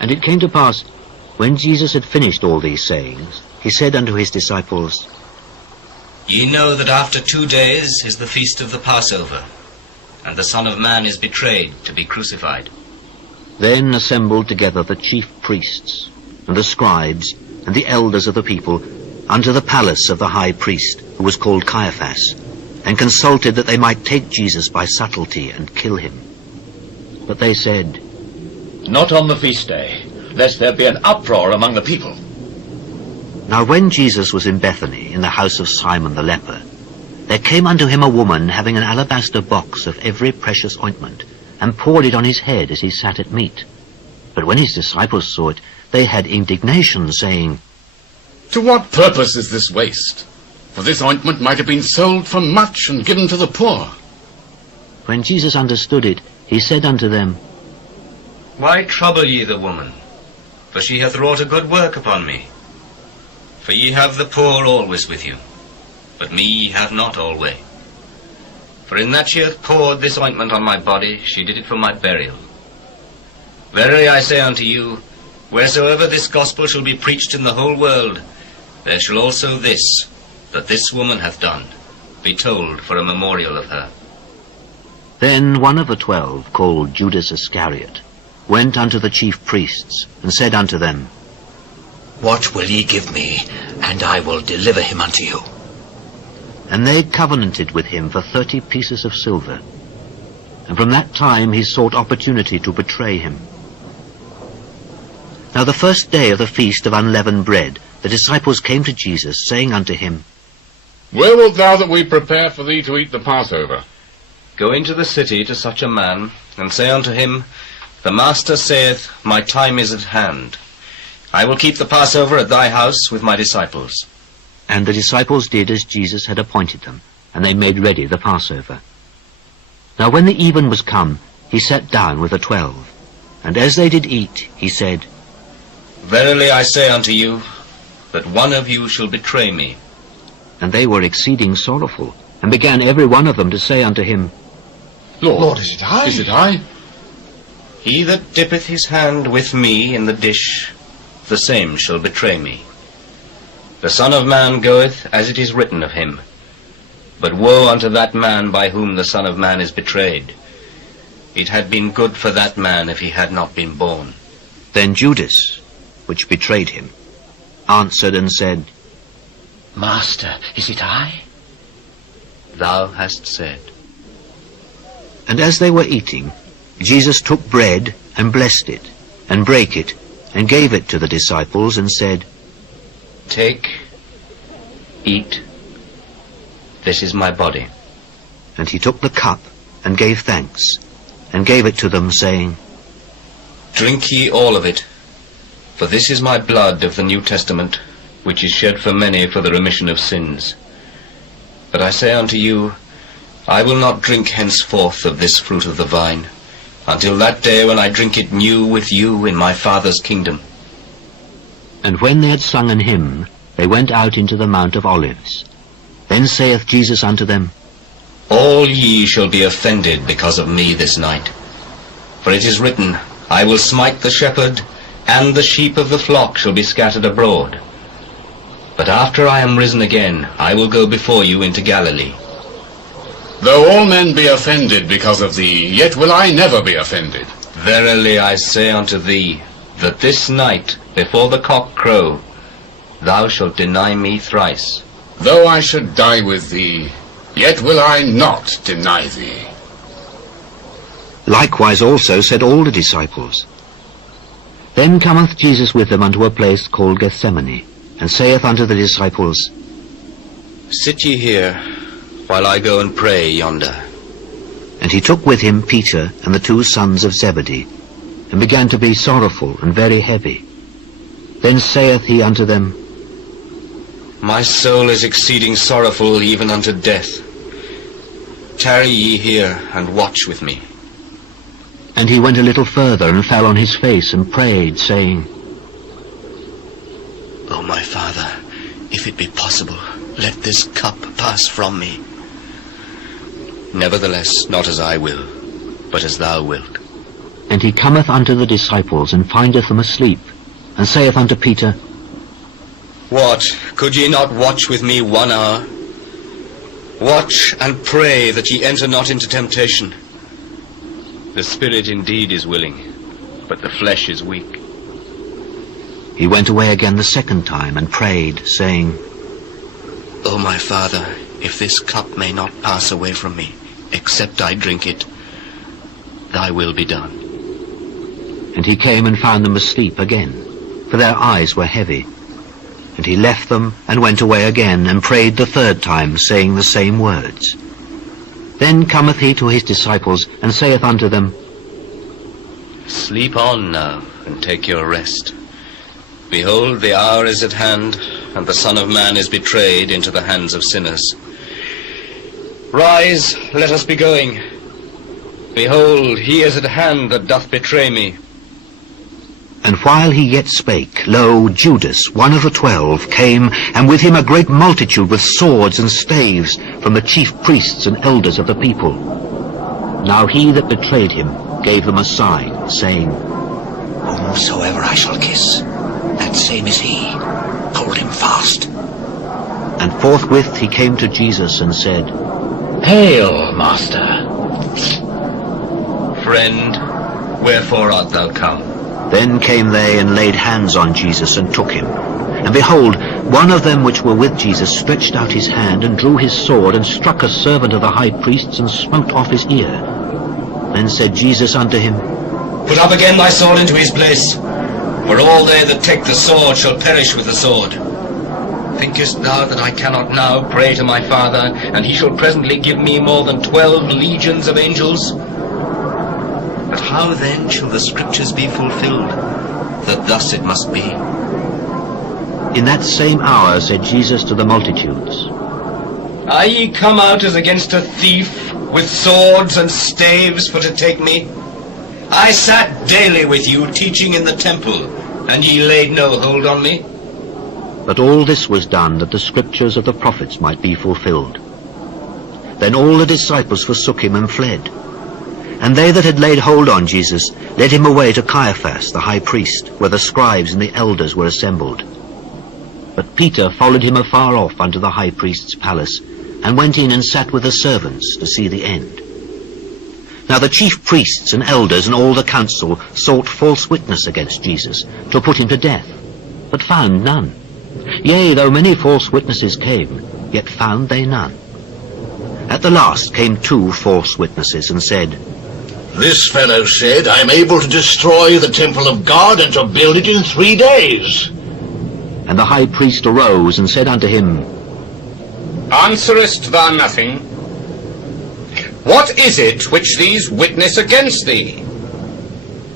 And it came to pass, when Jesus had finished all these sayings, he said unto his disciples, Ye know that after 2 days is the feast of the Passover, and the Son of Man is betrayed to be crucified. Then assembled together the chief priests, and the scribes, and the elders of the people, unto the palace of the high priest, who was called Caiaphas, and consulted that they might take Jesus by subtilty and kill him. But they said, Not on the feast day, lest there be an uproar among the people. Now when Jesus was in Bethany, in the house of Simon the leper, there came unto him a woman having an alabaster box of every precious ointment, and poured it on his head as he sat at meat. But when his disciples saw it, they had indignation, saying, To what purpose is this waste? For this ointment might have been sold for much and given to the poor. When Jesus understood it, he said unto them, Why trouble ye the woman? For she hath wrought a good work upon me. For ye have the poor always with you, but me ye have not alway. For in that she hath poured this ointment on my body, she did it for my burial. Verily I say unto you, wheresoever this gospel shall be preached in the whole world, there shall also this, that this woman hath done, be told for a memorial of her. Then one of the 12, called Judas Iscariot, went unto the chief priests, and said unto them, What will ye give me, and I will deliver him unto you? And they covenanted with him for 30 pieces of silver. And from that time he sought opportunity to betray him. Now the first day of the feast of unleavened bread, the disciples came to Jesus, saying unto him, Where wilt thou that we prepare for thee to eat the Passover? Go into the city to such a man, and say unto him, The Master saith, My time is at hand. I will keep the Passover at thy house with my disciples. And the disciples did as Jesus had appointed them, and they made ready the Passover. Now when the even was come, he sat down with the 12. And as they did eat, he said, Verily I say unto you, that one of you shall betray me. And they were exceeding sorrowful, and began every one of them to say unto him, Lord, is it I? Is it I? He that dippeth his hand with me in the dish, the same shall betray me. The Son of Man goeth as it is written of him. But woe unto that man by whom the Son of Man is betrayed. It had been good for that man if he had not been born. Then Judas, which betrayed him, answered and said, Master, is it I? Thou hast said. And as they were eating, Jesus took bread and blessed it, and brake it, and gave it to the disciples, and said, Take, eat, this is my body. And he took the cup, and gave thanks, and gave it to them, saying, Drink ye all of it, for this is my blood of the New Testament, which is shed for many for the remission of sins. But I say unto you, I will not drink henceforth of this fruit of the vine, until that day when I drink it new with you in my Father's kingdom. And when they had sung an hymn, they went out into the Mount of Olives. Then saith Jesus unto them, All ye shall be offended because of me this night. For it is written, I will smite the shepherd, and the sheep of the flock shall be scattered abroad. But after I am risen again, I will go before you into Galilee. Though all men be offended because of thee, yet will I never be offended. Verily I say unto thee, that this night, before the cock crow, thou shalt deny me thrice. Though I should die with thee, yet will I not deny thee. Likewise also said all the disciples. Then cometh Jesus with them unto a place called Gethsemane, and saith unto the disciples, Sit ye here, while I go and pray yonder. And he took with him Peter and the 2 sons of Zebedee, and began to be sorrowful and very heavy. Then saith he unto them, My soul is exceeding sorrowful even unto death. Tarry ye here, and watch with me. And he went a little further, and fell on his face, and prayed, saying, O my Father, if it be possible, let this cup pass from me. Nevertheless, not as I will, but as thou wilt. And he cometh unto the disciples, and findeth them asleep, and saith unto Peter, What, could ye not watch with me 1 hour? Watch and pray that ye enter not into temptation. The spirit indeed is willing, but the flesh is weak. He went away again the second time, and prayed, saying, O my Father, if this cup may not pass away from me, except I drink it, thy will be done. And he came and found them asleep again, for their eyes were heavy. And he left them, and went away again, and prayed the third time, saying the same words. Then cometh he to his disciples, and saith unto them, Sleep on now, and take your rest. Behold, the hour is at hand, and the Son of Man is betrayed into the hands of sinners. Rise, let us be going. Behold, he is at hand that doth betray me. And while he yet spake, lo, Judas, one of the 12, came, and with him a great multitude with swords and staves from the chief priests and elders of the people. Now he that betrayed him gave them a sign, saying, Whomsoever I shall kiss, that same is he. Hold him fast. And forthwith he came to Jesus and said, Hail, Master. Friend, wherefore art thou come? Then came they and laid hands on Jesus and took him. And behold, one of them which were with Jesus stretched out his hand and drew his sword and struck a servant of the high priest's and smote off his ear. Then said Jesus unto him, Put up again thy sword into his place, for all they that take the sword shall perish with the sword. Thinkest thou that I cannot now pray to my Father, and he shall presently give me more than 12 legions of angels? But how then shall the scriptures be fulfilled, that thus it must be? In that same hour said Jesus to the multitudes, Are ye come out as against a thief, with swords and staves for to take me? I sat daily with you, teaching in the temple, and ye laid no hold on me. But all this was done that the scriptures of the prophets might be fulfilled. Then all the disciples forsook him and fled. And they that had laid hold on Jesus led him away to Caiaphas the high priest, where the scribes and the elders were assembled. But Peter followed him afar off unto the high priest's palace, and went in and sat with the servants to see the end. Now the chief priests and elders and all the council sought false witness against Jesus, to put him to death, but found none. Yea, though many false witnesses came, yet found they none. At the last came 2 false witnesses, and said, This fellow said, I am able to destroy the temple of God and to build it in 3 days. And the high priest arose and said unto him, Answerest thou nothing? What is it which these witness against thee?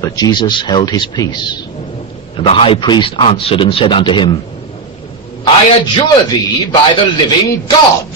But Jesus held his peace. And the high priest answered and said unto him, I adjure thee by the living God,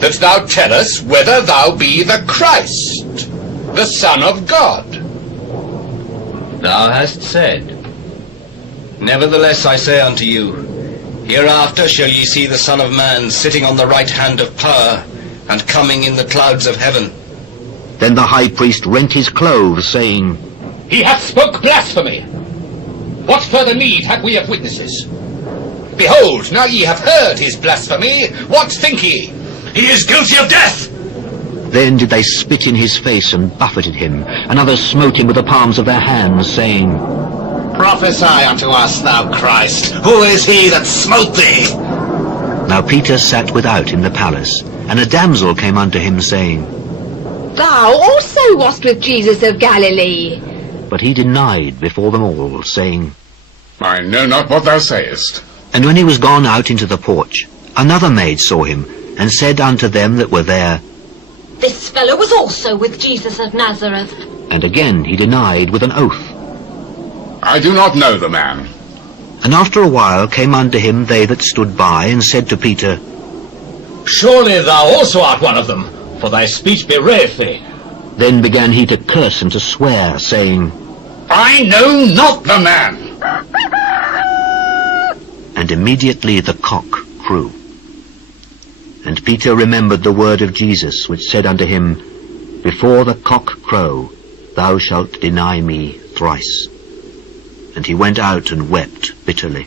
that thou tell us whether thou be the Christ, the Son of God. Thou hast said. Nevertheless I say unto you, hereafter shall ye see the Son of Man sitting on the right hand of power, and coming in the clouds of heaven. Then the high priest rent his clothes, saying, He hath spoke blasphemy. What further need have we of witnesses? Behold, now ye have heard his blasphemy. What think ye? He is guilty of death. Then did they spit in his face and buffeted him, and others smote him with the palms of their hands, saying, Prophesy unto us, thou Christ. Who is he that smote thee? Now Peter sat without in the palace, and a damsel came unto him, saying, Thou also wast with Jesus of Galilee. But he denied before them all, saying, I know not what thou sayest. And when he was gone out into the porch, another maid saw him, and said unto them that were there, This fellow was also with Jesus of Nazareth. And again he denied with an oath. I do not know the man. And after a while came unto him they that stood by, and said to Peter, Surely thou also art one of them, for thy speech bewrayeth thee. Then began he to curse and to swear, saying, I know not the man. And immediately the cock crew. And Peter remembered the word of Jesus, which said unto him, Before the cock crow, thou shalt deny me thrice. And he went out and wept bitterly.